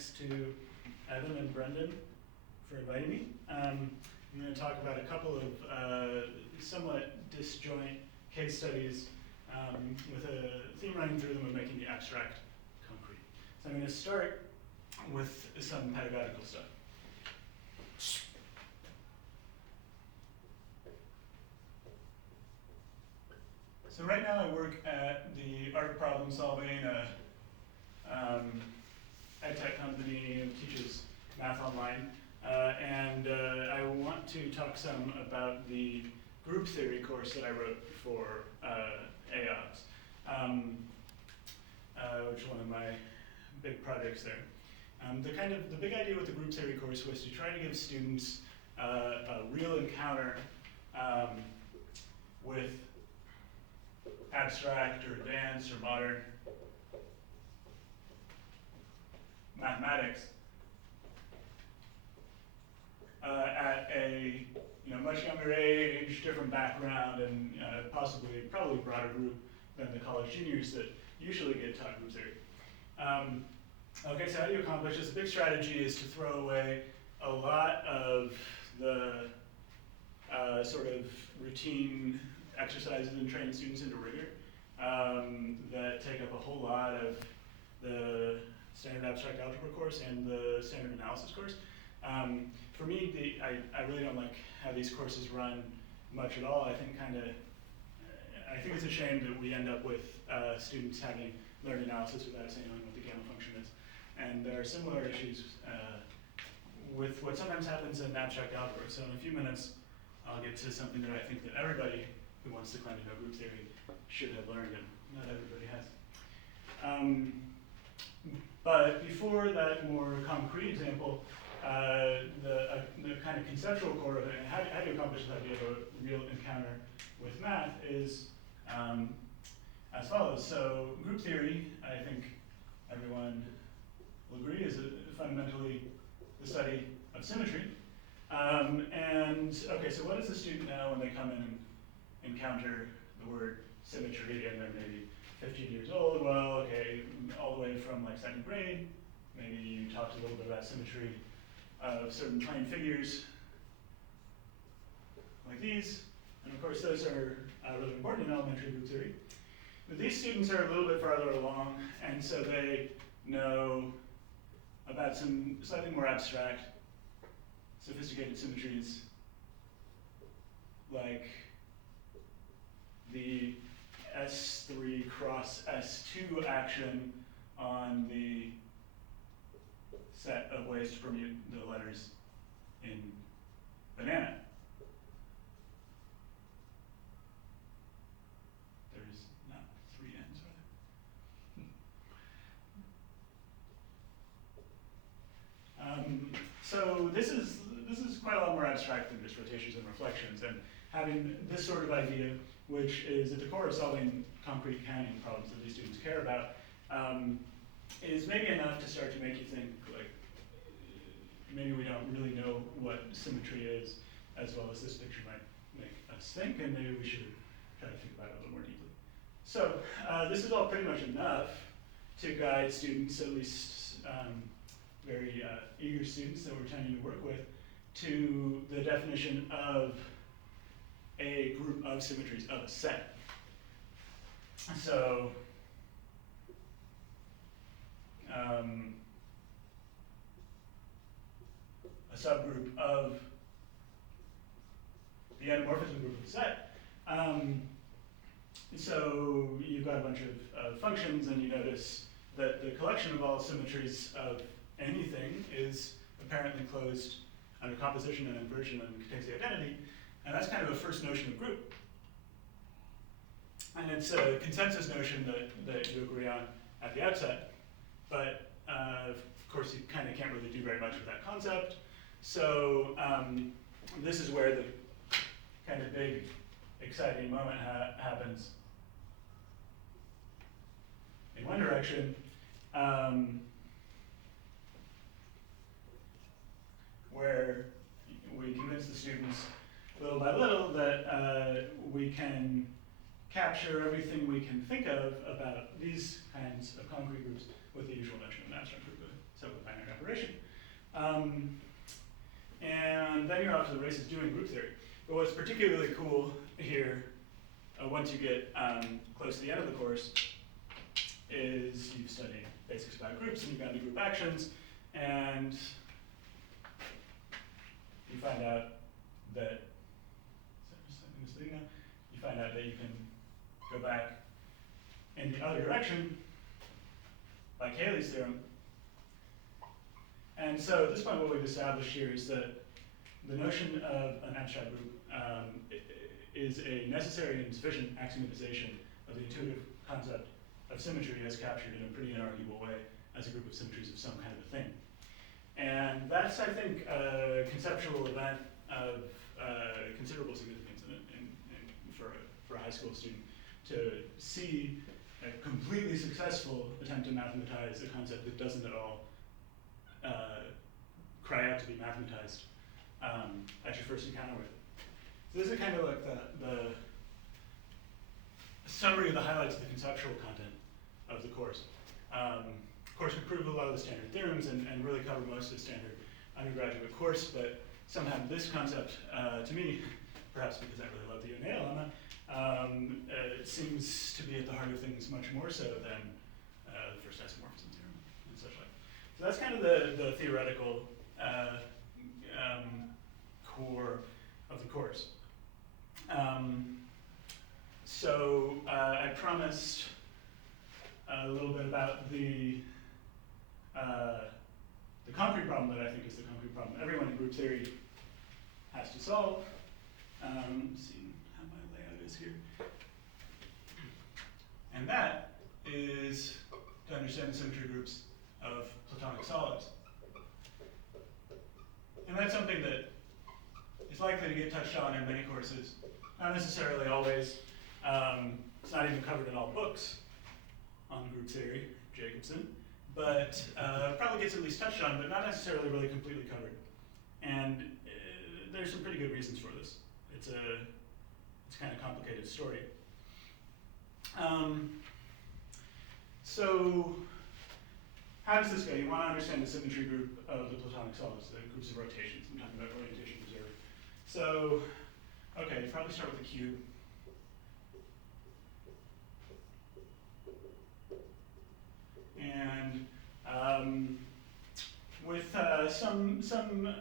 thanks to Evan and Brendan for inviting me. I'm going to talk about a couple of somewhat disjoint case studies with a theme running through them of making the abstract concrete. So I'm going to start with some pedagogical stuff. So right now I work at the Art of Problem Solving, ed-tech company that teaches math online. And I want to talk some about the group theory course that I wrote for AOPS, which is one of my big projects there. The big idea with the group theory course was to try to give students a real encounter with abstract or advanced or modern mathematics at a much younger age, different background, and probably broader group than the college juniors that usually get taught group theory. Okay, so how do you accomplish this? The big strategy is to throw away a lot of the sort of routine exercises and train students into rigor that take up a whole lot of the standard abstract algebra course and the standard analysis course. For me, I really don't like how these courses run much at all. I think it's a shame that we end up with students having learned analysis without knowing what the gamma function is. And there are similar issues with what sometimes happens in abstract algebra. So in a few minutes, I'll get to something that I think that everybody who wants to claim to know group theory should have learned, and not everybody has. But before that more concrete example, the kind of conceptual core of it, and how do you accomplish this idea of a real encounter with math is as follows. So group theory, I think everyone will agree, is fundamentally the study of symmetry. Okay, so what does the student know when they come in and encounter the word symmetry and they're maybe 15 years old? Well, okay, all the way from like second grade, maybe you talked a little bit about symmetry of certain plane figures like these. And of course, those are really important in elementary group theory. But these students are a little bit farther along, and so they know about some slightly more abstract, sophisticated symmetries, like the S3 cross S2 action on the set of ways to permute the letters in banana. There's not 3 N's, are there? So this is quite a lot more abstract than just rotations and reflections, and having this sort of idea, which is at the core of solving concrete counting problems that these students care about, is maybe enough to start to make you think, like, maybe we don't really know what symmetry is as well as this picture might make us think, and maybe we should try to think about it a little more deeply. So this is all pretty much enough to guide students, at least very eager students that we're tending to work with, to the definition of a group of symmetries of a set. So a subgroup of the endomorphism group of the set. So you've got a bunch of functions, and you notice that the collection of all symmetries of anything is apparently closed under composition and inversion and contains the identity. And that's kind of a first notion of group. And it's a consensus notion that you agree on at the outset. But of course, you kind of can't really do very much with that concept. So this is where the kind of big, exciting moment happens. In one direction, where we convince the students little by little that we can capture everything we can think of about these kinds of concrete groups with the usual notion of an abstract group of binary operation. And then you're off to the races doing group theory. But what's particularly cool here, once you get close to the end of the course, is you've studied basics about groups and you've gone to group actions, and you find out that, you can go back in the other direction by Cayley's theorem. And so at this point what we've established here is that the notion of an abstract group is a necessary and sufficient axiomatization of the intuitive concept of symmetry as captured in a pretty inarguable way as a group of symmetries of some kind of a thing. And that's, I think, a conceptual event of considerable significance for a high school student to see a completely successful attempt to mathematize a concept that doesn't at all cry out to be mathematized at your first encounter with it. So this is kind of like the summary of the highlights of the conceptual content of the course. Of course, we prove a lot of the standard theorems and really cover most of the standard undergraduate course, but somehow this concept, to me, perhaps because I really love the UNA alumna, it seems to be at the heart of things much more so than the first isomorphism theorem and such like. So that's kind of the theoretical core of the course. So I promised a little bit about the concrete problem that I think is the concrete problem everyone in group theory has to solve. See how my layout is here. And that is to understand the symmetry groups of Platonic solids. And that's something that is likely to get touched on in many courses, not necessarily always. It's not even covered in all books on group theory, Jacobson, but probably gets at least touched on, but not necessarily really completely covered. And there's some pretty good reasons for this. It's kind of complicated story. So how does this go? You want to understand the symmetry group of the Platonic solids, the groups of rotations. I'm talking about orientation observer. So, okay, you probably start with a cube. And with some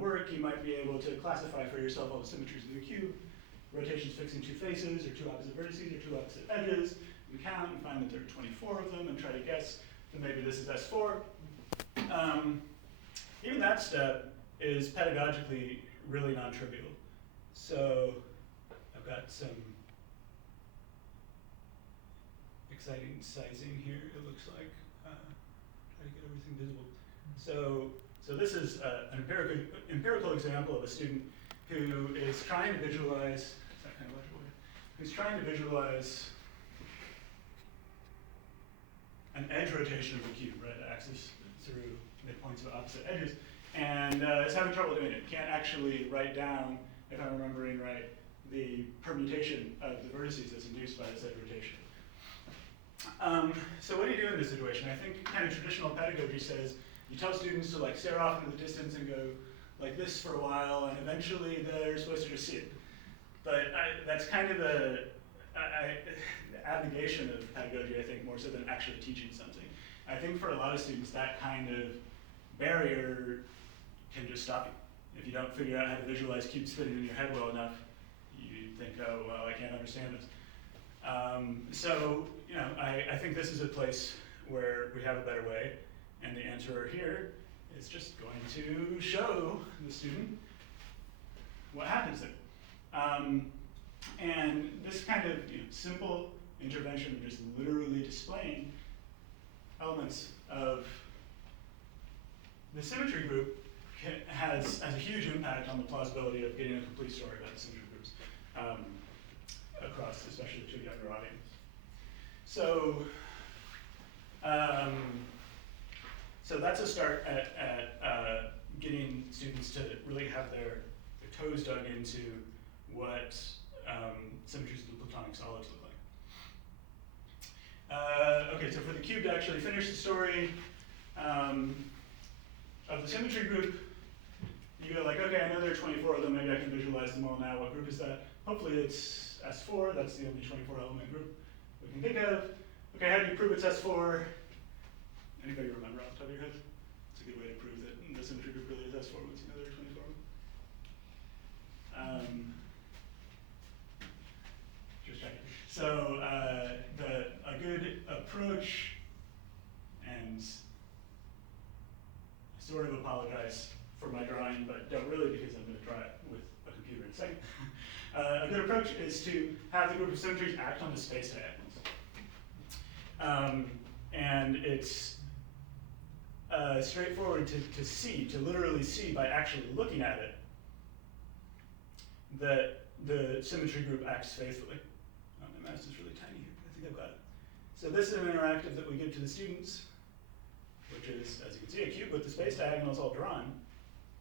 work, you might be able to classify for yourself all the symmetries of the cube, rotations fixing two faces, or two opposite vertices, or two opposite edges, and count and find that there are 24 of them, and try to guess that maybe this is S4. Even that step is pedagogically really non-trivial. So I've got some exciting sizing here, it looks like. Try to get everything visible. So this is an empirical example of a student who is trying to visualize, is that kind of legible here? Who's trying to visualize an edge rotation of the cube, right? The axis through midpoints of opposite edges, and is having trouble doing it. Can't actually write down, if I'm remembering right, the permutation of the vertices that's induced by this edge rotation. So what do you do in this situation? I think kind of traditional pedagogy says you tell students to like stare off into the distance and go like this for a while, and eventually they're supposed to just see it. But that's kind of the abnegation of pedagogy, I think, more so than actually teaching something. I think for a lot of students, that kind of barrier can just stop you. If you don't figure out how to visualize cubes spinning in your head well enough, you think, oh, well, I can't understand this. So, you know, I think this is a place where we have a better way, and the answer here is just going to show the student what happens there. And this kind of simple intervention of just literally displaying elements of the symmetry group has a huge impact on the plausibility of getting a complete story about the symmetry groups across, especially to a younger audience. So, so that's a start at getting students to really have their toes dug into what symmetries of the Platonic solids look like. Okay, so for the cube to actually finish the story, of the symmetry group, you go like, okay, I know there are 24 of them, maybe I can visualize them all now. What group is that? Hopefully it's S4, that's the only 24 element group we can think of. Okay, how do you prove it's S4? Anybody remember off the top of your head? It's a good way to prove that the symmetry group really is S4 once you know there are 24 of them. Just checking. So a good approach, and I sort of apologize for my drawing, but don't really because I'm going to draw it with a computer in a second. A good approach is to have the group of symmetries act on the space diagonals. And it's straightforward to see, to literally see by actually looking at it, that the symmetry group acts faithfully. Oh, my mouse is really tiny here, but I think I've got it. So this is an interactive that we give to the students, which is, as you can see, a cube with the space diagonals all drawn.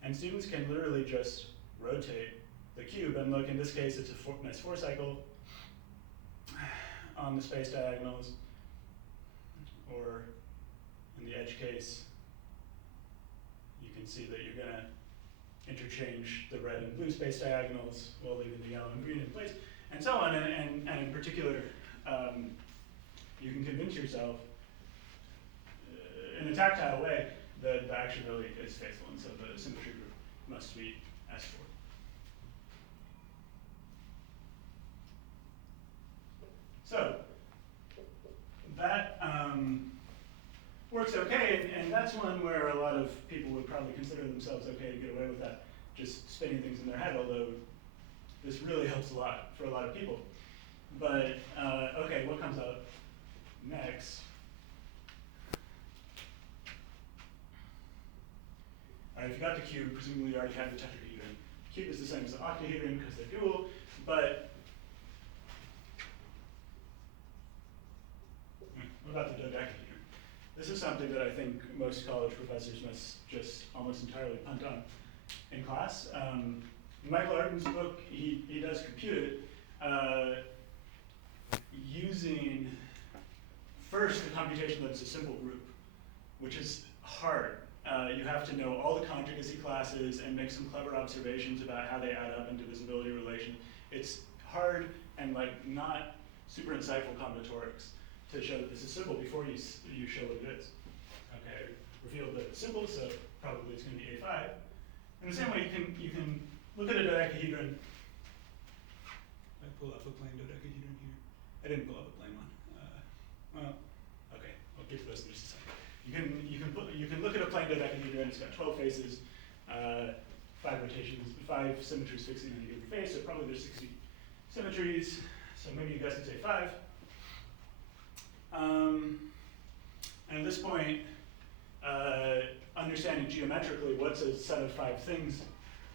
And students can literally just rotate the cube, and look, in this case, it's a nice 4-cycle on the space diagonals, or in the edge case, you can see that you're going to interchange the red and blue space diagonals while leaving the yellow and green in place, and so on. And in particular, you can convince yourself in a tactile way that the action really is faithful, and so the symmetry group must be S4. So that works okay, and that's one where a lot of people would probably consider themselves okay to get away with that, just spinning things in their head, although this really helps a lot for a lot of people. But, okay, what comes up next? All right, if you got the cube, presumably you already have the tetrahedron. Cube is the same as the octahedron because they're dual, but what about the dodecahedron? This is something that I think most college professors must just almost entirely punt on in class. In Michael Arden's book, he does compute it using first the computation that it's a simple group, which is hard. You have to know all the conjugacy classes and make some clever observations about how they add up in divisibility relation. It's hard and like not super insightful combinatorics to show that this is simple before you show what it is. Okay, revealed that it's simple, so probably it's going to be A5. In the same way, you can look at a dodecahedron. I pull up a plain dodecahedron here. I didn't pull up a plain one. Well, okay, I'll get to those in just a second. You can look at a plain dodecahedron. It's got 12 faces, 5 rotations, 5 symmetries fixing on a given face. So probably there's 60 symmetries. So maybe you guys could say 5. And at this point, understanding geometrically what's a set of 5 things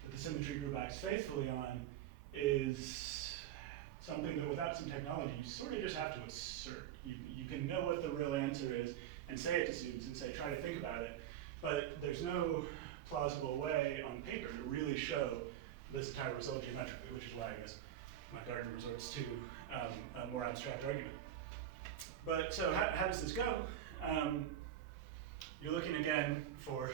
that the symmetry group acts faithfully on is something that without some technology, you sort of just have to assert. You can know what the real answer is and say it to students and say, try to think about it. But there's no plausible way on paper to really show this entire result geometrically, which is why I guess McArden resorts to a more abstract argument. But so how does this go? You're looking again for,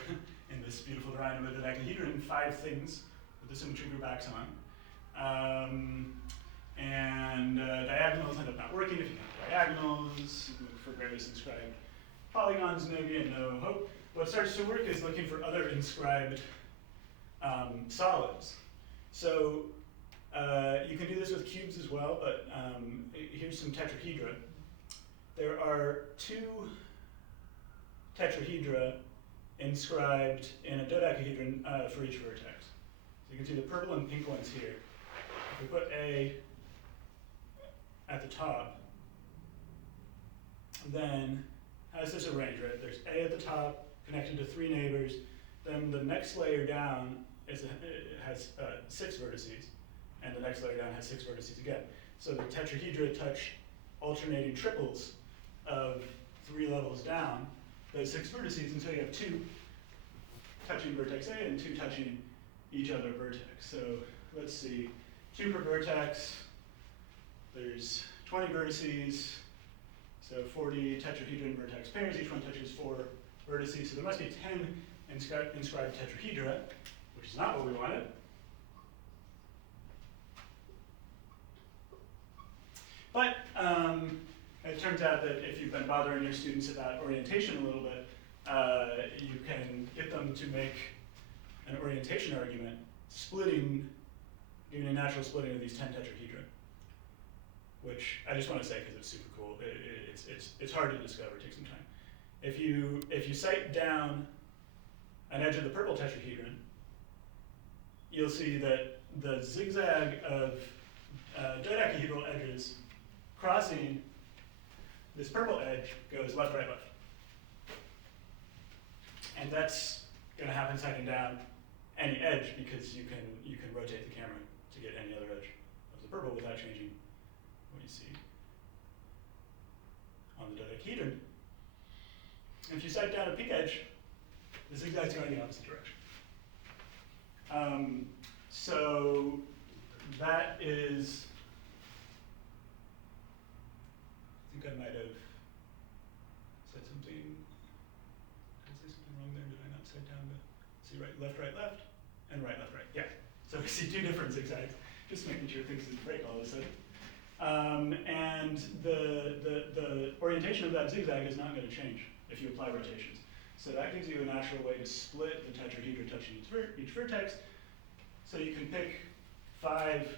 in this beautiful drawing of a dodecahedron, 5 things that the symmetry group acts on. And diagonals end up not working if you count diagonals, look for various inscribed polygons maybe, and no hope. What starts to work is looking for other inscribed solids. So you can do this with cubes as well, but here's some tetrahedra. There are 2 tetrahedra inscribed in a dodecahedron for each vertex. So you can see the purple and pink ones here. If we put A at the top, then how does this arrange, right? There's A at the top, connected to 3 neighbors. Then the next layer down has 6 vertices, and the next layer down has 6 vertices again. So the tetrahedra touch alternating triples of 3 levels down, those 6 vertices, until you have 2 touching vertex A and 2 touching each other vertex. So let's see, 2 per vertex, there's 20 vertices, so 40 tetrahedron vertex pairs, each one touches 4 vertices, so there must be 10 inscribed tetrahedra, which is not what we wanted. But it turns out that if you've been bothering your students about orientation a little bit, you can get them to make an orientation argument, giving a natural splitting of these 10 tetrahedra, which I just want to say because it's super cool. It's hard to discover, it takes some time. If you sight down an edge of the purple tetrahedron, you'll see that the zigzag of dodecahedral edges crossing this purple edge goes left, right, left. And that's going to happen sighting down any edge because you can rotate the camera to get any other edge of the purple without changing what you see on the dodecahedron. If you sight down a peak edge, the zigzag's going in the opposite direction. So that is, I think I might have said something, did I say something wrong there? Did I not sight down the, see left, right, and right, left, right. Yeah, so we see two different zigzags, just making sure things didn't break all of a sudden. And the orientation of that zigzag is not going to change if you apply rotations. So that gives you a natural way to split the tetrahedra touching each vertex. So you can pick 5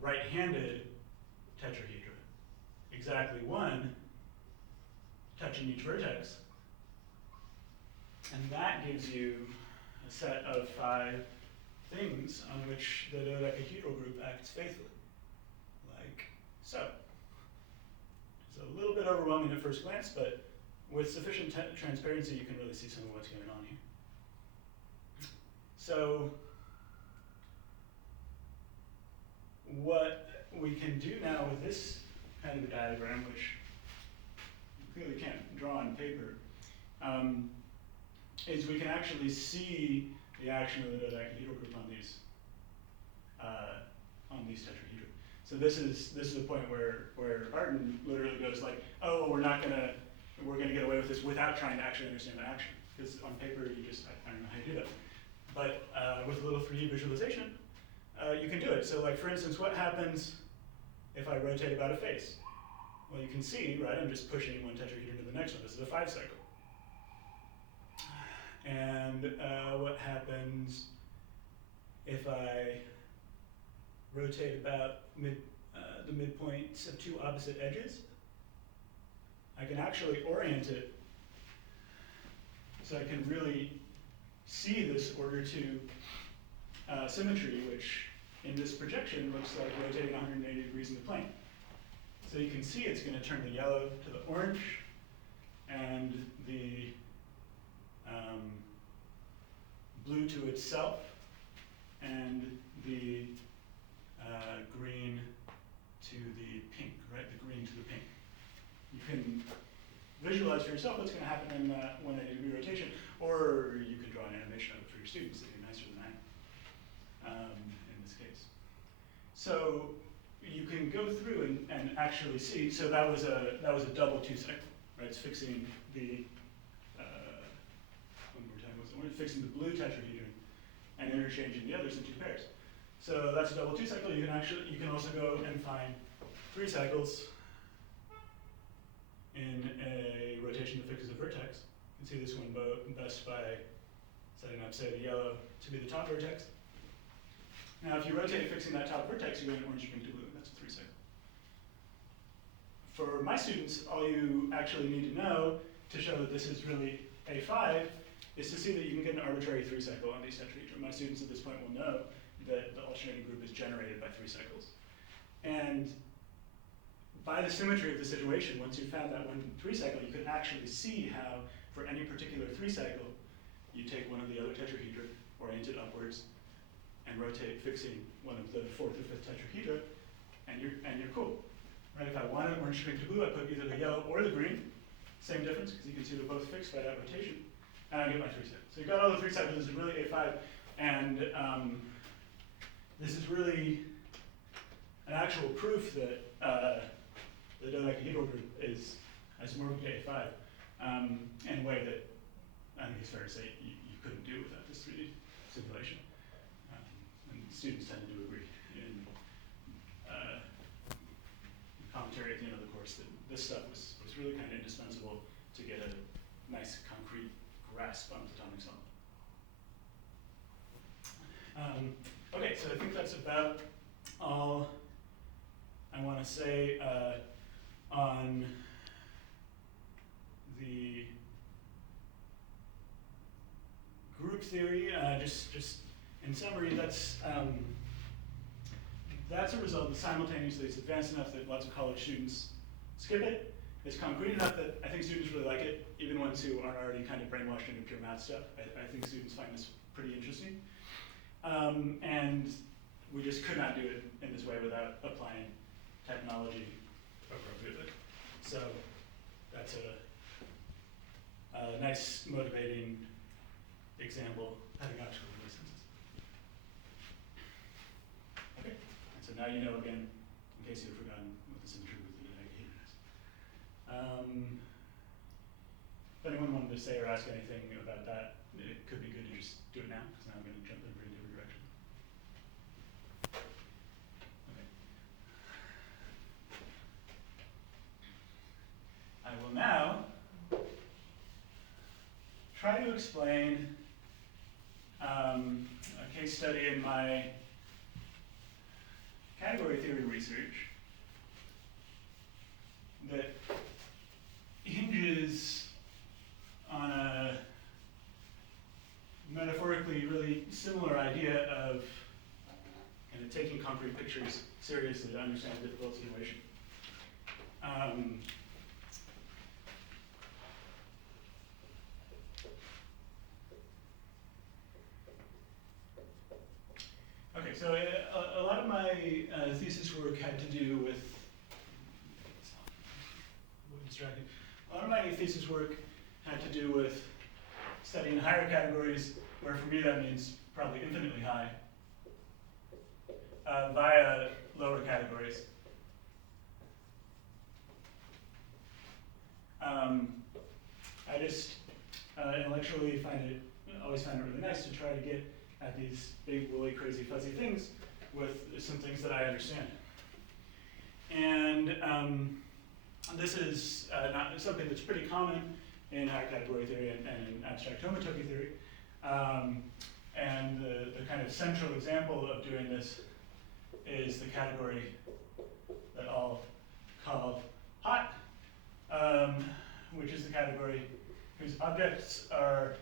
right-handed tetrahedra, exactly 1 touching each vertex. And that gives you a set of 5 things on which the dodecahedral group acts faithfully, like so. It's a little bit overwhelming at first glance, but with sufficient transparency, you can really see some of what's going on here. So what we can do now with this kind of a diagram, which you clearly can't draw on paper, is we can actually see the action of the dodecahedral group on these tetrahedra. So this is a point where Arlin literally goes like, oh, we're gonna get away with this without trying to actually understand the action. Because on paper, I don't know how you do that. But with a little 3D visualization, you can do it. So like, for instance, what happens if I rotate about a face? Well, you can see, right, I'm just pushing one tetrahedron to the next one. This is a 5 cycle. And what happens if I rotate about the midpoints of 2 opposite edges? I can actually orient it so I can really see this order 2 symmetry, which in this projection looks like rotating 180 degrees in the plane. So you can see it's going to turn the yellow to the orange and the blue to itself and the green to the pink, right? The green to the pink. You can visualize for yourself what's going to happen in that 180-degree rotation, or you can draw an animation of it for your students if you're nicer than I am in this case. So you can go through and actually see. So that was a double 2 cycle, right? It's fixing the one more time. We're fixing the blue tetrahedron and interchanging the others into 2 pairs. So that's a double 2 cycle. You can also go and find 3 cycles in a rotation that fixes a vertex. You can see this one best by setting up, say, the yellow to be the top vertex. Now, if you rotate fixing that top vertex, you go in orange, pink to blue. That's a 3 cycle. For my students, all you actually need to know to show that this is really A5 is to see that you can get an arbitrary 3 cycle on these tetrahedra. My students at this point will know that the alternating group is generated by 3 cycles. And by the symmetry of the situation, once you've found that 1 3 cycle, you can actually see how, for any particular 3 cycle, you take one of the other tetrahedra, orient it upwards, and rotate, fixing one of the 4th or 5th tetrahedra, and you're cool. Right? If I wanted orange, pink to blue, I put either the yellow or the green. Same difference, because you can see they're both fixed by that rotation, and I get my 3 cycles. So you've got all the 3 cycles. This is really A5, and this is really an actual proof that the dodecahedral group is isomorphic to A5 in a way that I think it's fair to say you couldn't do without this 3D simulation. And students tend to do agree in commentary at the end of the course that this stuff was really kind of indispensable to get a nice concrete grasp on platonic solid. Okay, so I think that's about all I want to say on the group theory. Just in summary, that's a result that simultaneously it's advanced enough that lots of college students skip it. It's concrete enough that I think students really like it, even ones who aren't already kind of brainwashed into pure math stuff. I think students find this pretty interesting. And we just could not do it in this way without applying technology appropriately. So that's a nice, motivating example, pedagogical in this sense. Okay, and so now you know again, in case you've forgotten, what the symmetry with the negative is. If anyone wanted to say or ask anything about that, it could be good to just do it now, because now I'm going to jump in a very different direction. Okay. I will now try to explain a case study in my category theory research that hinges on a metaphorically really similar idea of kind of taking concrete pictures seriously to understand a difficult situation. Okay, so a lot of my thesis work had to do with, a lot of my thesis work had to do with studying higher categories, where for me that means probably infinitely high, via lower categories. I just intellectually always find it really nice to try to get at these big, woolly, crazy, fuzzy things with some things that I understand. And this is not something that's pretty common in higher category theory and in abstract homotopy theory. And the kind of central example of doing this is the category that I'll call hot, which is the category whose objects are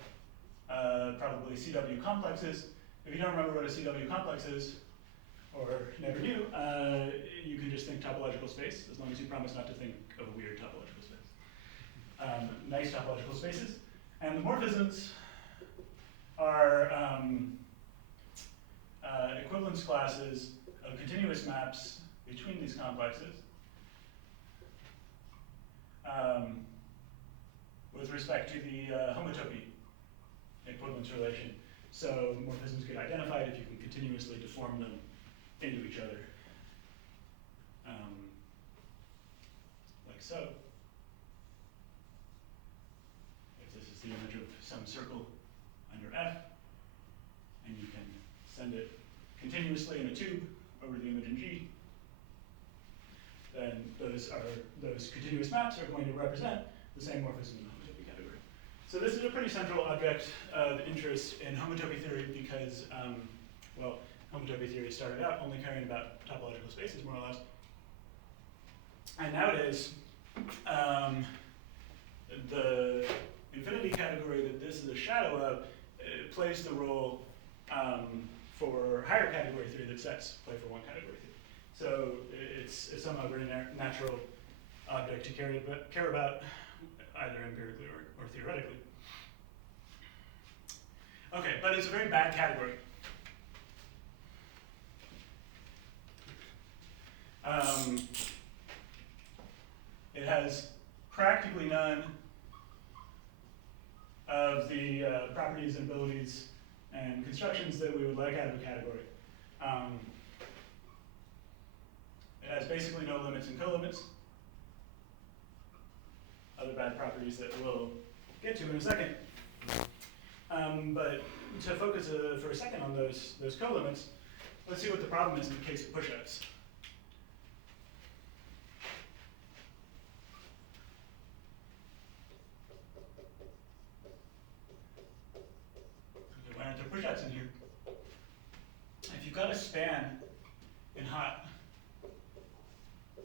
probably CW complexes. If you don't remember what a CW complex is, or never do, you can just think topological space, as long as you promise not to think of a weird topological space. Nice topological spaces. And the morphisms are equivalence classes of continuous maps between these complexes with respect to the homotopy equivalence relation. So morphisms get identified if you can continuously deform them into each other, like so. If this is the image of some circle under F, and you can send it continuously in a tube over the image in G, then those continuous maps are going to represent the same morphism in the homotopy category. So this is a pretty central object of interest in homotopy theory because, well, homotopy theory started out only caring about topological spaces, more or less. And nowadays, the infinity category that this is a shadow of plays the role for higher category theory that sets play for one category theory. So it's somehow a very natural object to care about either empirically or theoretically. Okay, but it's a very bad category. It has practically none of the properties and abilities and constructions that we would like out of a category. It has basically no limits and colimits. Other bad properties that we'll get to in a second. But to focus for a second on those colimits, let's see what the problem is in the case of push-ups. Okay, why aren't there push-ups in here? If you've got a span in hot A,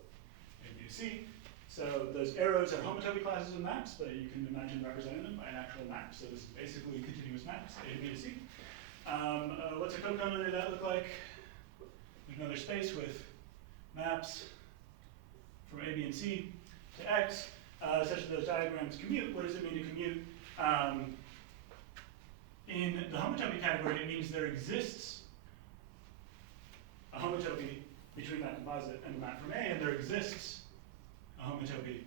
B, C, so those arrows are homotopy classes of maps, but you can imagine representing them by an actual map. So this is basically continuous maps, A to B to C. What's a coconon of that look like? There's another space with maps from A, B, and C to X, such that those diagrams commute. What does it mean to commute? In the homotopy category, it means there exists a homotopy between that composite and the map from A, and there exists a homotopy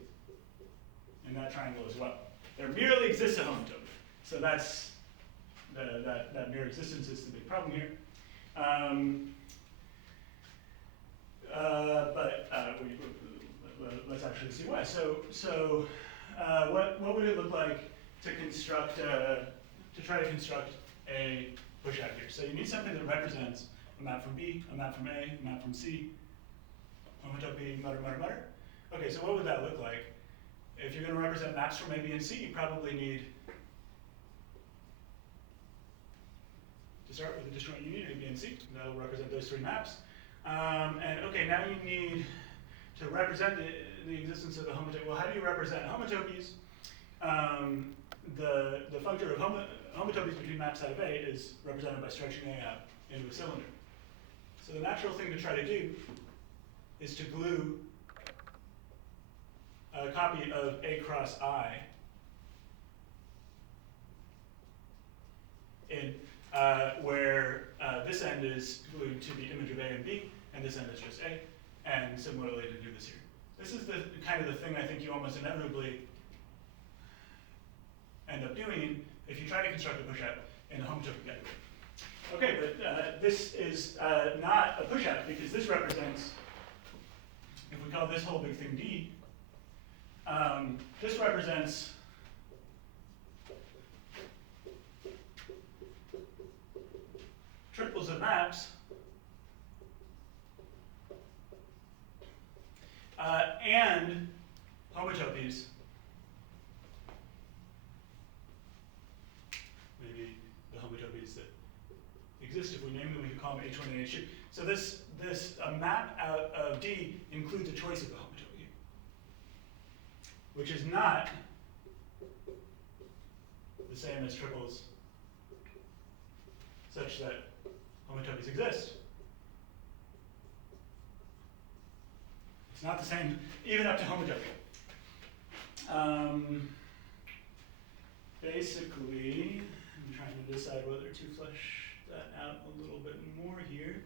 in that triangle as well. There merely exists a homotopy. So that's that mere existence is the big problem here. Let's actually see why. So what would it look like to construct to try to construct a push-out here? So you need something that represents a map from B, a map from A, a map from C, homotopy, mutter, mutter, mutter. Okay, so what would that look like? If you're going to represent maps from A, B, and C, you probably need to start with a disjoint union A, B, and C. That'll represent those three maps. And okay, now you need to represent the existence of the homotopy. Well, how do you represent homotopies? The functor of homotopies between maps out of A is represented by stretching A out into a cylinder. So the natural thing to try to do is to glue a copy of A cross I in where this end is glued to the image of A and B, and this end is just A, and similarly to do this here. This is the kind of the thing I think you almost inevitably end up doing if you try to construct a push-out in a homotopy category. Okay, but this is not a push-out because this represents, if we call this whole big thing D, this represents triples of maps and homotopies. Maybe the homotopies that exist, if we name them, we could call them H1 and H2. So this map out of D includes a choice of the homotopy, which is not the same as triples, such that homotopies exist. It's not the same, even up to homotopy. Basically, I'm trying to decide whether to flesh that out a little bit more here.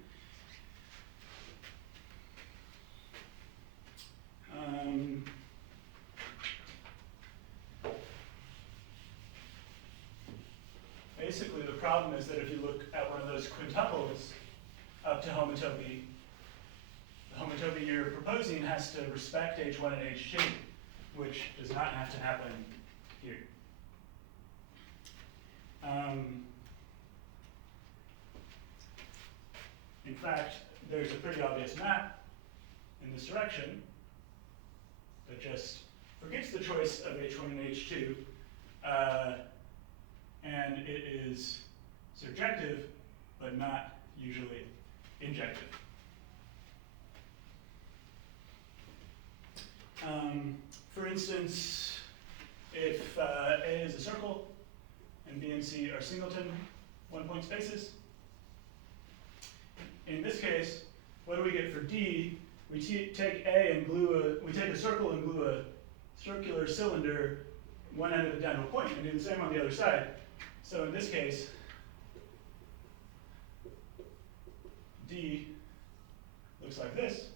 Basically, the problem is that if you look at one of those quintuples up to homotopy, the homotopy you're proposing has to respect H1 and H2, which does not have to happen here. In fact, there's a pretty obvious map in this direction that just forgets the choice of H1 and H2, and it is surjective, but not usually injective. For instance, if A is a circle and B and C are singleton one-point spaces, in this case, what do we get for D? We take A and we take a circle and glue a circular cylinder one end of it down to a point, and do the same on the other side. So in this case, D looks like this.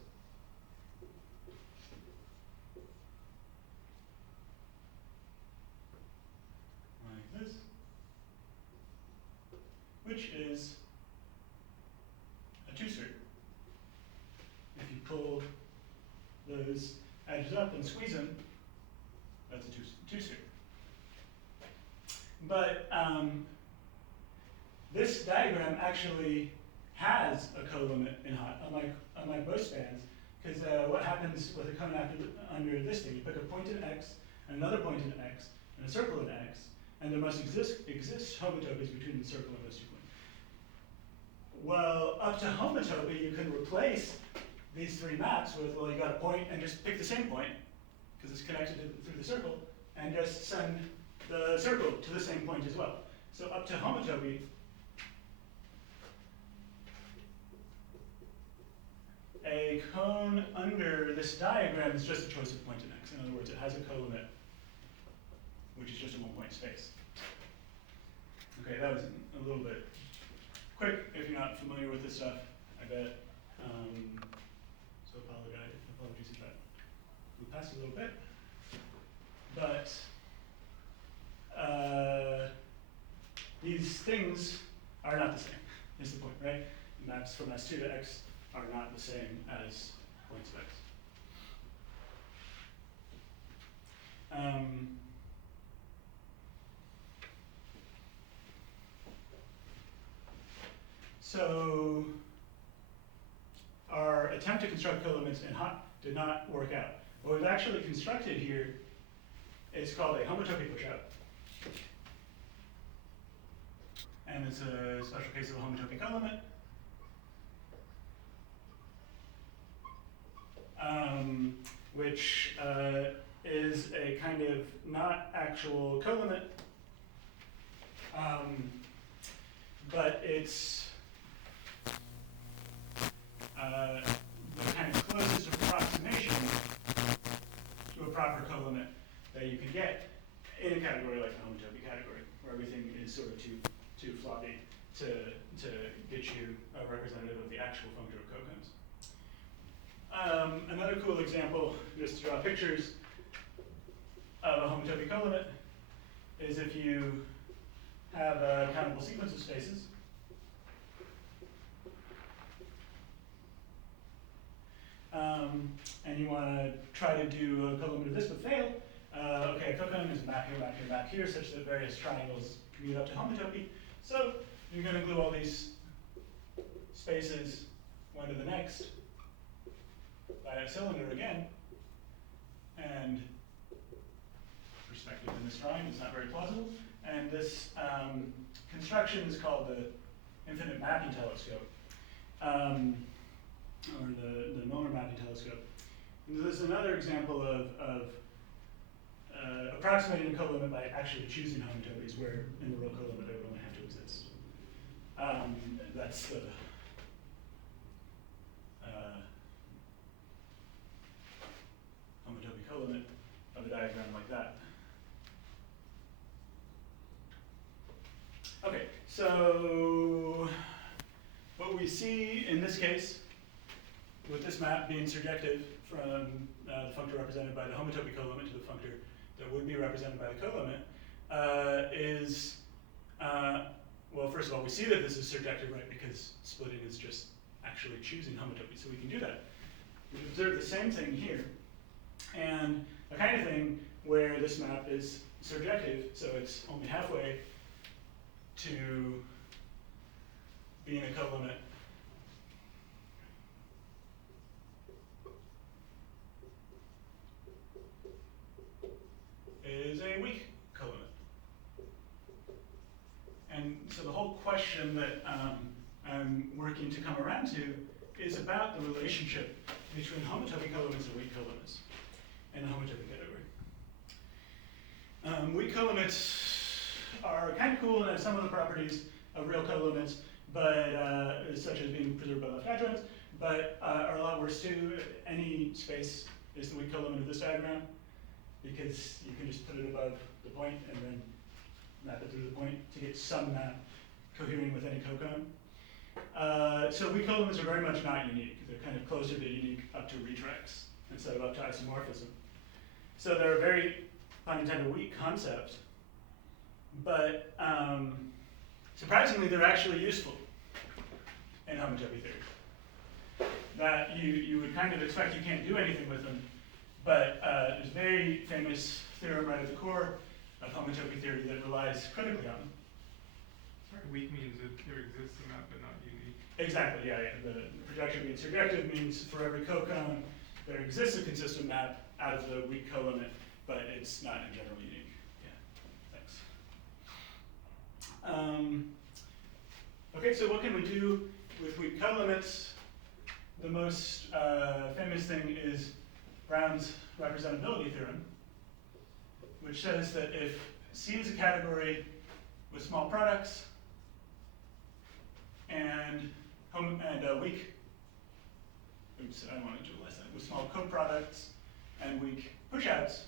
Like this. Which is a two-cert. If you pull those edges up and squeeze them, that's a two-cert. But this diagram actually has a colimit in hot, unlike most spans, because what happens with a cone under this thing, you pick a point in x, and another point in x, and a circle in x, and there must exist homotopies between the circle and those 2 points. Well, up to homotopy, you can replace these 3 maps with, well, you got a point and just pick the same point, because it's connected through the circle, and just send the circle to the same point as well. So up to homotopy, a cone under this diagram is just a choice of point in x. In other words, it has a colimit, which is just a 1-point space. Okay, that was a little bit quick if you're not familiar with this stuff, I bet. So apologies if that blew past a little bit. But these things are not the same, is the point, right? Maps from S2 to X are not the same as points of X. So our attempt to construct colimits in hot did not work out. What we've actually constructed here is called a homotopy pushout. And it's a special case of a homotopy colimit. Which is a kind of not actual colimit, but it's the kind of closest approximation to a proper colimit that you can get in a category like the homotopy category, where everything is sort of too floppy to get you a representative of the actual functor of cocones. Another cool example, just to draw pictures of a homotopy colimit, is if you have a countable sequence of spaces. And you want to try to do a colimit of this but fail. Okay, a cocone is a map here, map here, map here, such that various triangles commute up to homotopy. So you're going to glue all these spaces one to the next by a cylinder again, and perspective in this drawing is not very plausible. And this construction is called the infinite mapping telescope, or the Milnor mapping telescope. And this is another example of approximating a colimit by actually choosing homotopies, where in the real colimit they would only have to exist. That's the homotopy colimit of a diagram like that. Okay, so what we see in this case, with this map being surjective from the functor represented by the homotopy colimit to the functor that would be represented by the colimit, is, well, first of all, we see that this is surjective, right, because splitting is just actually choosing homotopy, so we can do that. We observe the same thing here, and a kind of thing where this map is surjective, so it's only halfway to being a colimit is a weak colimit. And so the whole question that I'm working to come around to is about the relationship between homotopy colimits and weak colimits in the homotopy category. Weak colimits are kind of cool and have some of the properties of real colimits, but such as being preserved by left adjoints, but are a lot worse too. Any space is the weak colimit of this diagram, because you can just put it above the point and then map it through the point to get some map cohering with any cocone. So weak colimits are very much not unique. They're kind of closer to unique up to retracts instead of up to isomorphism. So they're a very, pun intended, weak concept, but surprisingly they're actually useful in homotopy theory. That you would kind of expect you can't do anything with them, but there's a very famous theorem right at the core of homotopy theory that relies critically on them. Sorry, weak means that there exists a map but not unique. Exactly, yeah. The projection being surjective means for every co-cone, there exists a consistent map out of the weak co-limit, but it's not in general unique. Yeah, thanks. Okay, so what can we do with weak co-limits? The most famous thing is Brown's representability theorem, which says that if C is a category with small products and weak, oops, I want to dualize that, with small coproducts and weak pushouts,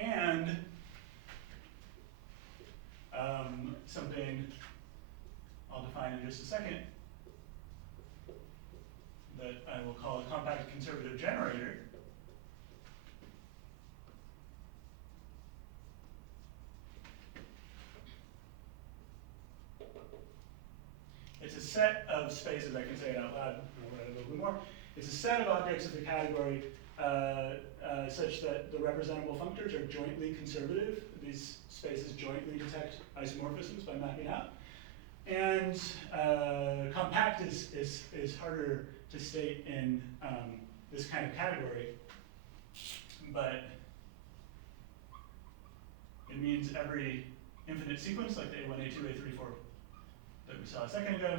and something I'll define in just a second that I will call a compact conservative generator. It's a set of spaces, I can say it out loud, I'll write it a little bit more. It's a set of objects of the category such that the representable functors are jointly conservative. These spaces jointly detect isomorphisms by mapping out. And compact is harder to state in this kind of category, but it means every infinite sequence, like the A1, A2, A3, 4 that we saw a second ago,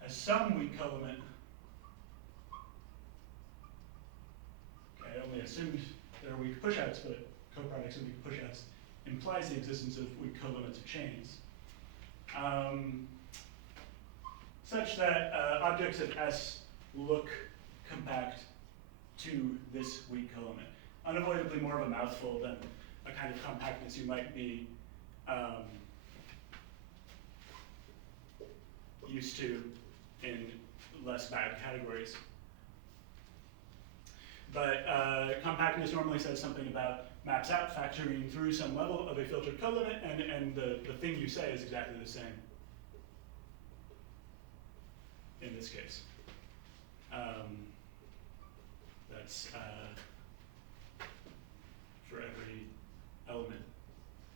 has some weak co-limit. Okay, I only assumed there are weak pushouts, but coproducts and weak pushouts implies the existence of weak co-limits of chains. Such that objects of S look compact to this weak co-limit. Unavoidably more of a mouthful than a kind of compactness you might be used to in less bad categories. But compactness normally says something about maps out, factoring through some level of a filtered co-limit, and the thing you say is exactly the same in this case. That's for every element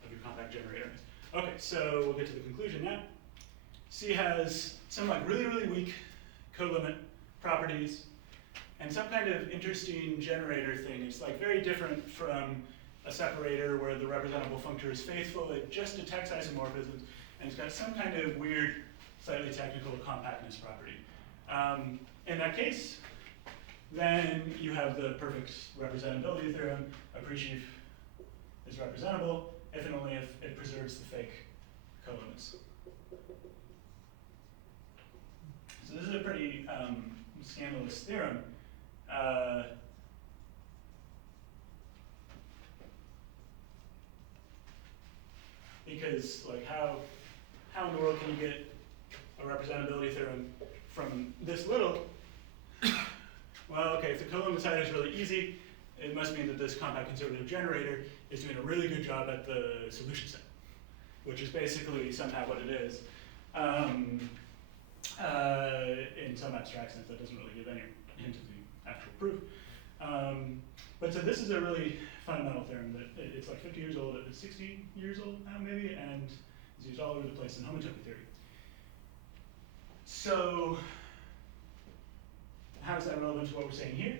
of your compact generator. Okay, so we'll get to the conclusion now. C has some like really, really weak co-limit properties and some kind of interesting generator thing. It's like very different from a separator where the representable functor is faithful. It just detects isomorphisms, and it's got some kind of weird, slightly technical compactness property. In that case, then you have the perfect representability theorem. A presheaf is representable if and only if it preserves the fake co-limits. So this is a pretty scandalous theorem. Because like how in the world can you get a representability theorem from this little? Well, okay, if the co-limit side is really easy, it must mean that this compact conservative generator is doing a really good job at the solution set, which is basically somehow what it is. In some abstract sense, that doesn't really give any hint of the actual proof. But so this is a really fundamental theorem that it's like 50 years old, it's 60 years old now maybe, and is used all over the place in homotopy theory. So how is that relevant to what we're saying here?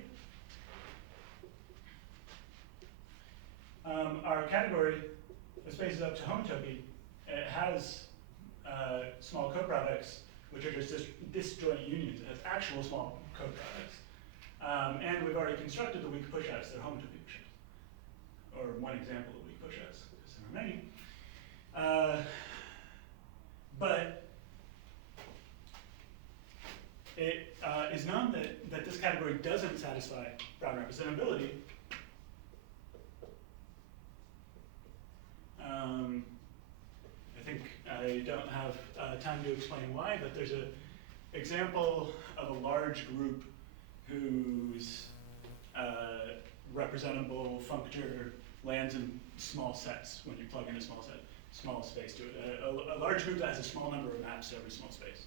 Our category of spaces up to homotopy, it has small coproducts, which are just disjoint unions. It has actual small coproducts. And we've already constructed the weak pushouts, they're homotopy pushouts. Or one example of weak pushouts, because there are many. But it is known that this category doesn't satisfy Brown representability. I think I don't have time to explain why, but there's an example of a large group whose representable functor lands in small sets when you plug in a small space to it. A large group that has a small number of maps to every small space.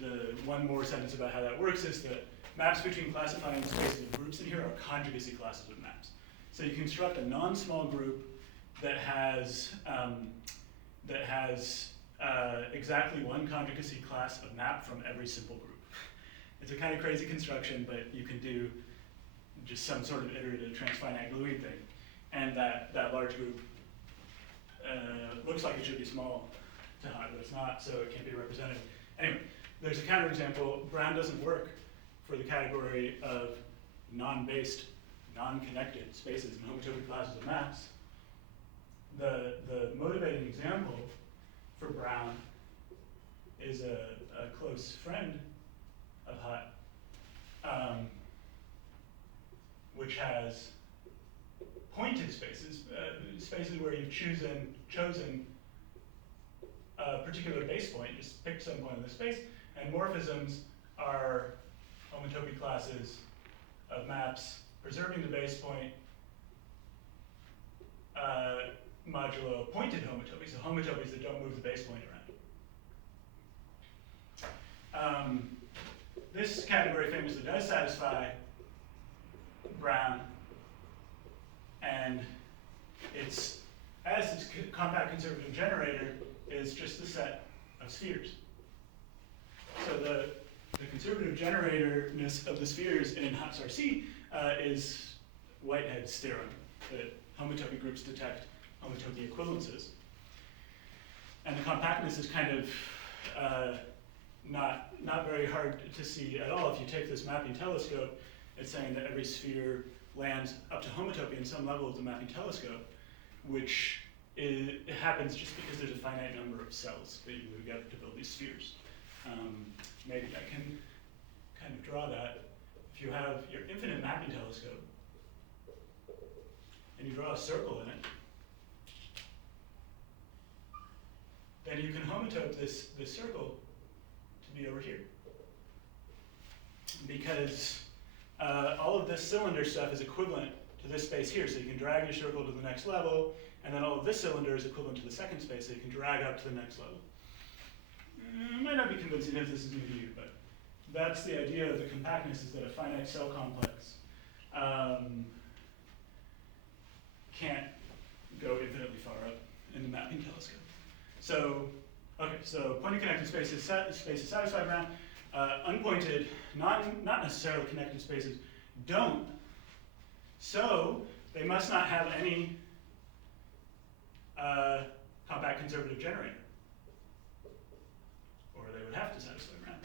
The one more sentence about how that works is that maps between classifying spaces of groups in here are conjugacy classes of maps. So you construct a non-small group that has exactly one conjugacy class of map from every simple group. It's a kind of crazy construction, but you can do just some sort of iterative transfinite gluing thing. And that large group looks like it should be small to high, but it's not, so it can't be represented. Anyway, there's a counterexample. Brown doesn't work for the category of non-based, non-connected spaces and homotopy classes of maps. The motivating example for Brown is a close friend of Hut, which has pointed spaces, spaces where you've chosen a particular base point, just pick some point in the space, and morphisms are homotopy classes of maps preserving the base point modulo pointed homotopies, so homotopies that don't move the base point around. This category famously does satisfy Brown, and its compact conservative generator is just the set of spheres. So the conservative generatorness of the spheres in Hutt's RC is Whitehead's theorem, that homotopy groups detect homotopy equivalences. And the compactness is kind of not very hard to see at all. If you take this mapping telescope, it's saying that every sphere lands up to homotopy in some level of the mapping telescope, which it happens just because there's a finite number of cells that you move together to build these spheres. Maybe I can kind of draw that. If you have your infinite mapping telescope, and you draw a circle in it, then you can homotope this circle to be over here. Because all of this cylinder stuff is equivalent to this space here, so you can drag your circle to the next level, and then all of this cylinder is equivalent to the second space, so you can drag up to the next level. It might not be convincing if this is new to you, but that's the idea of the compactness, is that a finite cell complex can't go infinitely far up in the mapping telescope. So, okay, so pointed connected spaces satisfy Brown. Unpointed, not necessarily connected spaces don't. So they must not have any compact conservative generator, or they would have to satisfy Brown.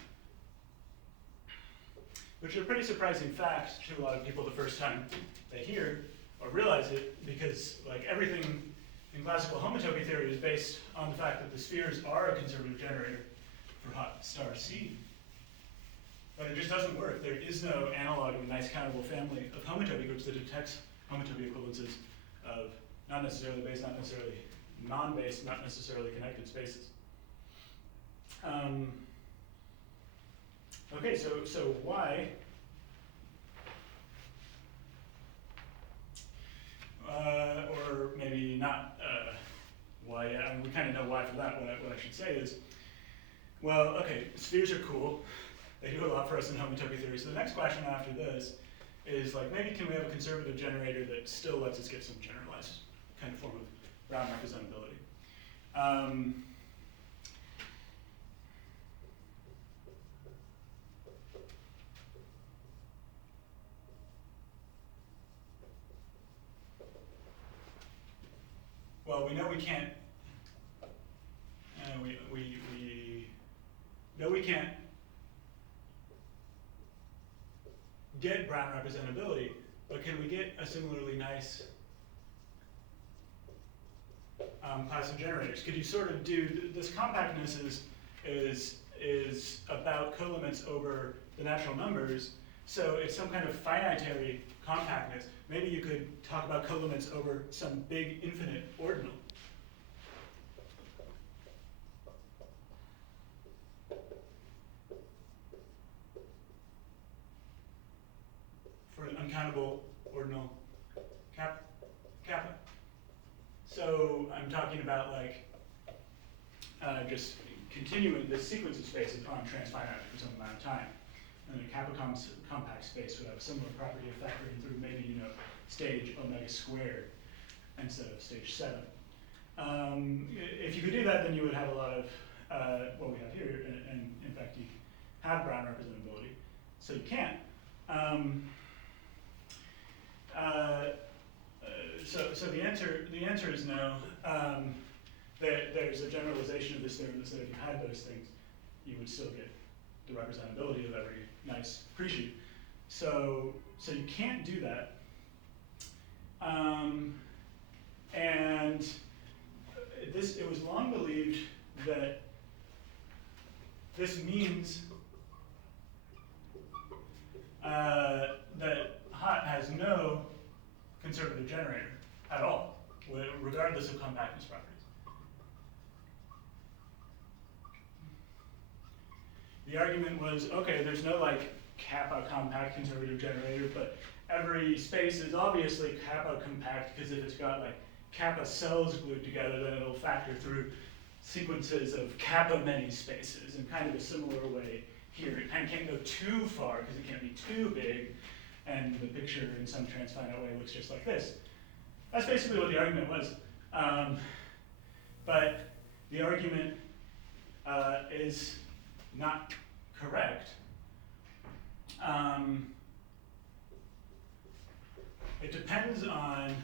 Which is a pretty surprising fact to a lot of people the first time they hear or realize it, because like everything in classical homotopy theory is based on the fact that the spheres are a conservative generator for hot star C. But it just doesn't work. There is no analog of a nice countable family of homotopy groups that detects homotopy equivalences of not necessarily based, not necessarily non-based, not necessarily connected spaces. Okay, so why? Or maybe not why, we kind of know why for that. What I should say is, well, okay, spheres are cool. They do a lot for us in homotopy theory. So the next question after this is like, maybe can we have a conservative generator that still lets us get some generalized kind of form of Brown representability? Well, we know we can't. We know we can't get Brown representability, but can we get a similarly nice class of generators? Could you sort of do this compactness is about colimits over the natural numbers, so it's some kind of finitary compactness. Maybe you could talk about colimits over some big infinite ordinal. For an uncountable ordinal kappa. So I'm talking about like just continuing this sequence of spaces on transfinite for some amount of time. And a kappa compact space would have a similar property of factoring through maybe, you know, stage omega squared instead of stage 7. If you could do that, then you would have a lot of what we have here, and in fact, you have Brown representability. So you can't. So the answer is no. There's a generalization of this theorem that said if you had those things, you would still get the representability of every nice presheet. So you can't do that. And it was long believed that this means that hot has no conservative generator at all, regardless of compactness properties. The argument was, okay, there's no like kappa compact conservative generator, but every space is obviously kappa compact because if it's got like kappa cells glued together, then it'll factor through sequences of kappa many spaces in kind of a similar way here. It kind of can't go too far because it can't be too big, and the picture in some transfinite way looks just like this. That's basically what the argument was. But the argument is not correct. It depends on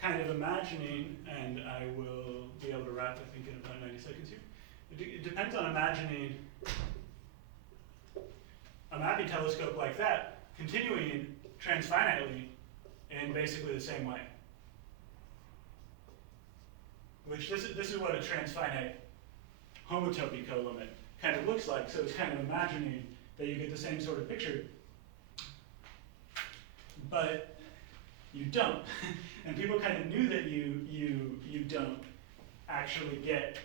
kind of imagining, and I will be able to wrap, I think, in about 90 seconds here. It depends on imagining a mapping telescope like that continuing transfinitely in basically the same way. Which this is what a transfinite homotopy colimit kind of looks like. So it's kind of imagining that you get the same sort of picture, but you don't. And people kind of knew that you don't actually get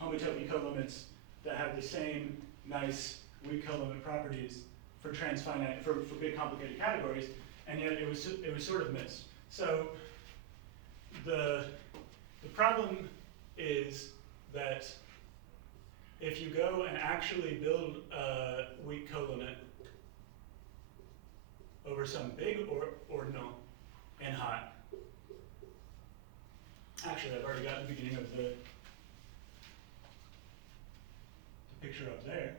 homotopy colimits that have the same nice weak colimit properties for transfinite for big complicated categories, and yet it was sort of missed. So the problem is that if you go and actually build a weak colimit over some big ordinal in hot, actually I've already got the beginning of the picture up there.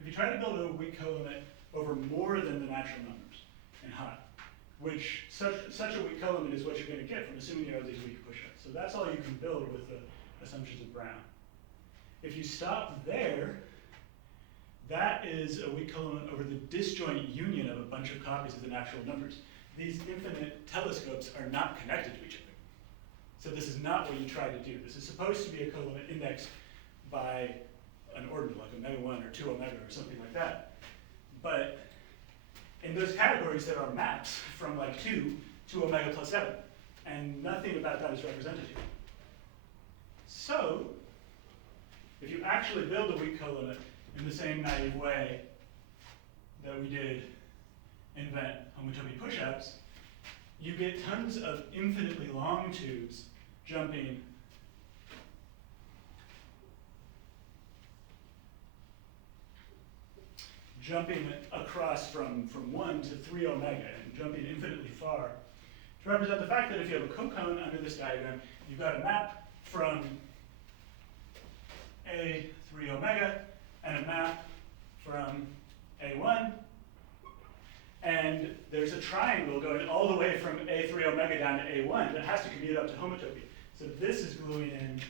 If you try to build a weak colimit over more than the natural numbers in hot, which such a weak colimit is what you're going to get from assuming you have these weak push-ups. So that's all you can build with the assumptions of Brown. If you stop there, that is a weak colimit over the disjoint union of a bunch of copies of the natural numbers. These infinite telescopes are not connected to each other. So this is not what you try to do. This is supposed to be a colimit indexed by an ordinal, like omega 1 or 2 omega or something like that. But in those categories, there are maps from like 2 to omega plus 7, and nothing about that is represented here. So, if you actually build a weak colimit in the same naive way that we did invent homotopy push-ups, you get tons of infinitely long tubes jumping across from 1 to 3 omega and jumping infinitely far to represent the fact that if you have a cocone under this diagram, you've got a map from A 3 omega and a map from A1, and there's a triangle going all the way from A3 omega down to A1 that has to commute up to homotopy. So this is gluing in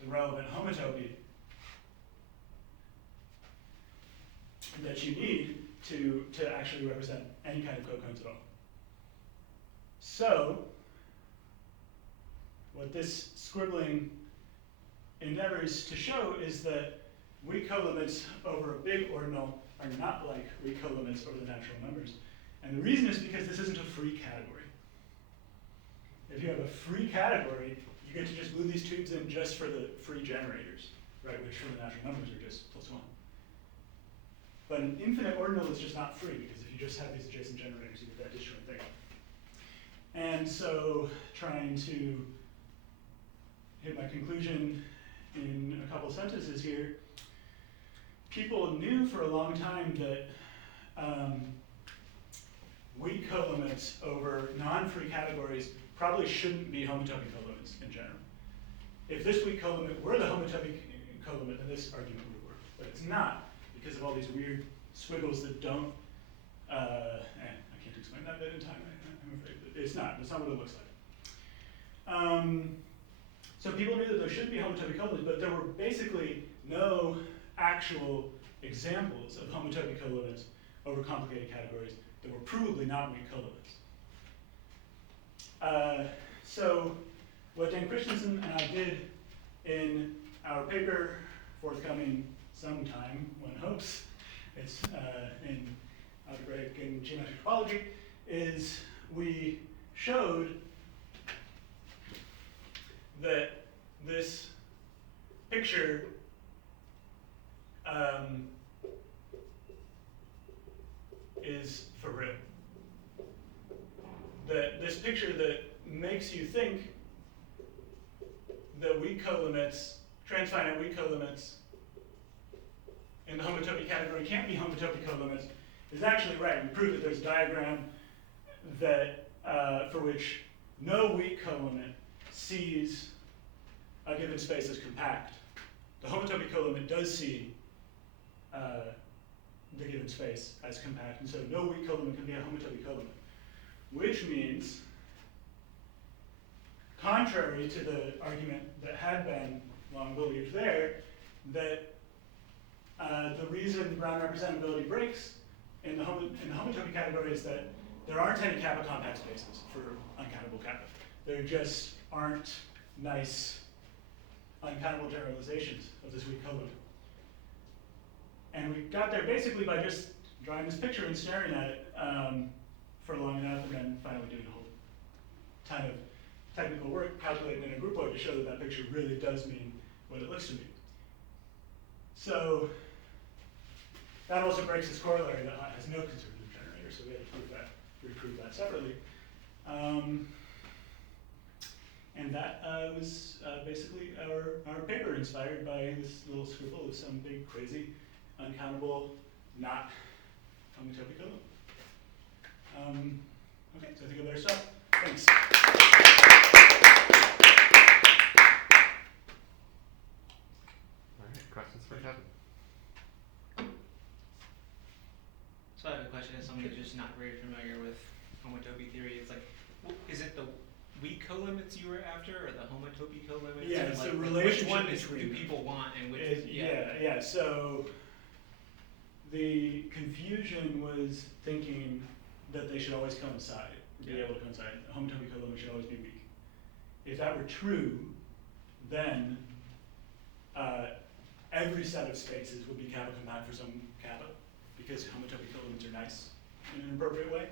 the relevant homotopy that you need to actually represent any kind of cocones at all. So, what this scribbling endeavors to show is that weak colimits over a big ordinal are not like weak colimits over the natural numbers. And the reason is because this isn't a free category. If you have a free category, you get to just glue these tubes in just for the free generators, right, which for the natural numbers are just +1. But an infinite ordinal is just not free, because if you just have these adjacent generators, you get that disjoint thing. And so trying to hit my conclusion in a couple sentences here. People knew for a long time that weak colimits over non-free categories probably shouldn't be homotopy colimits in general. If this weak colimit were the homotopy colimit, then this argument would work. But it's not, because of all these weird squiggles that don't, I can't explain that bit in time, I'm afraid. But it's not what it looks like. So people knew that there should be homotopy colimits, but there were basically no actual examples of homotopy colimits over complicated categories that were provably not weak colimits. So what Dan Christensen and I did in our paper, forthcoming sometime, one hopes, it's in algebraic and geometric topology, is we showed that this picture is for real. That this picture that makes you think that weak colimits, transfinite weak colimits in the homotopy category can't be homotopy colimits is actually right. We proved that there's a diagram that for which no weak colimit sees a given space as compact. The homotopy colimit does see the given space as compact, and so no weak colimit can be a homotopy colimit, which means, contrary to the argument that had been long believed there, that the reason Brown representability breaks in the homotopy category is that there aren't any kappa compact spaces for uncountable kappa. There just aren't nice uncountable generalizations of this weak colimit. And we got there basically by just drawing this picture and staring at it for long enough, and then finally doing a whole ton of technical work calculating in a groupoid to show that that picture really does mean what it looks to mean. So that also breaks this corollary that has no conservative generator, so we had to prove that separately. And that was basically our paper, inspired by this little scribble of some big, crazy, uncountable, not homotopy colimit. Okay, so I think I better stop. Thanks. All right, questions for Kevin? So I have a question as someone who's just not very familiar with homotopy theory. It's like, is it the weak colimits you were after, or the homotopy colimits? Yeah, or it's like, the relationship which one between do people want, and which is, yeah. So the confusion was thinking that they should always coincide, be able to coincide. A homotopy colimit should always be weak. If that were true, then every set of spaces would be kappa compact for some kappa, because homotopy colimits are nice in an appropriate way.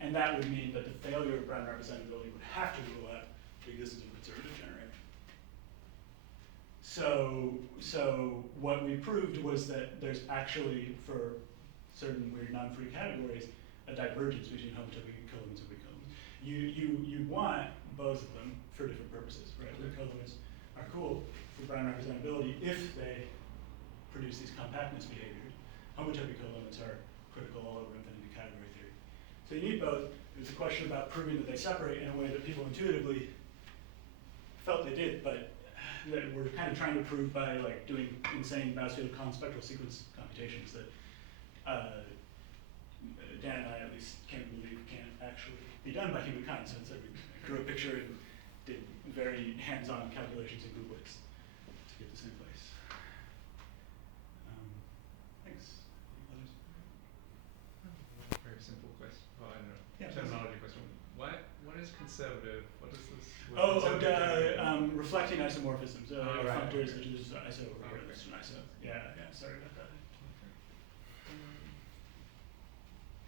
And that would mean that the failure of Brown representability would have to rule out the existence of a conservative generator. So what we proved was that there's actually, for certain weird non-free categories, a divergence between homotopy colimits and weak colimits. You want both of them for different purposes, right? Weak colimits are cool for Brown representability if they produce these compactness behaviors. Homotopy colimits are critical all over infinity category theory. So you need both. There's a question about proving that they separate in a way that people intuitively felt they did, but that we're kind of trying to prove by like doing insane Gauss-Field-Kahn spectral sequence computations that Dan and I at least can't believe can't actually be done by humankind. So instead we drew a picture and did very hands-on calculations in group-widths to get the same place. Thanks. Others? Very simple question. Well, I don't know. Yeah, Terminology question. What is conservative? What is this? Reflecting isomorphisms. Right. Functors such as iso or Okay. iso. Yeah, sorry about that.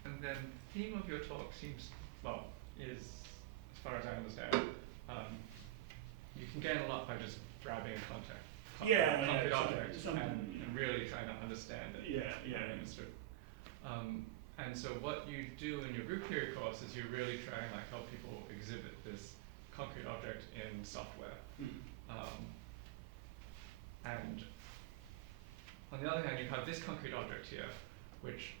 And then the theme of your talk seems, is, as far as I understand, you can gain a lot by just grabbing a concrete object and really trying to understand it. Yeah. Understood. And so what you do in your group theory course is you really try and like help people exhibit this concrete object in software. Mhm. And on the other hand, you have this concrete object here, which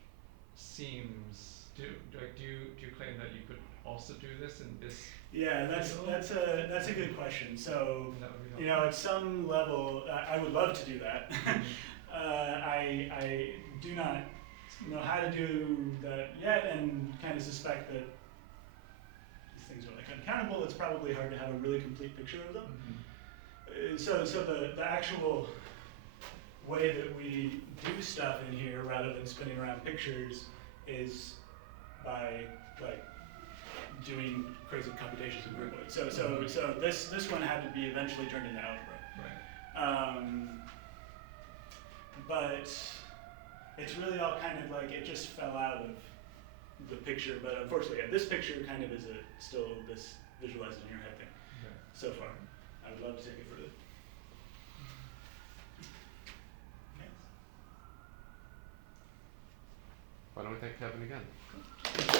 seems do you claim that you could also do this in this? Yeah, that's field? that's a good question. So, That would be you know, at some level, I would love to do that. I do not know how to do that yet, and kind of suspect that these things are like uncountable. It's probably hard to have a really complete picture of them. So the actual way that we do stuff in here, rather than spinning around pictures, is by like doing crazy computations in group. So this one had to be eventually turned into algebra. Right. But it's really all kind of like it just fell out of the picture. But unfortunately, yeah, this picture kind of is still this visualized in your head thing. Okay. So far, I would love to take it further. Okay. Why don't we thank Kevin again?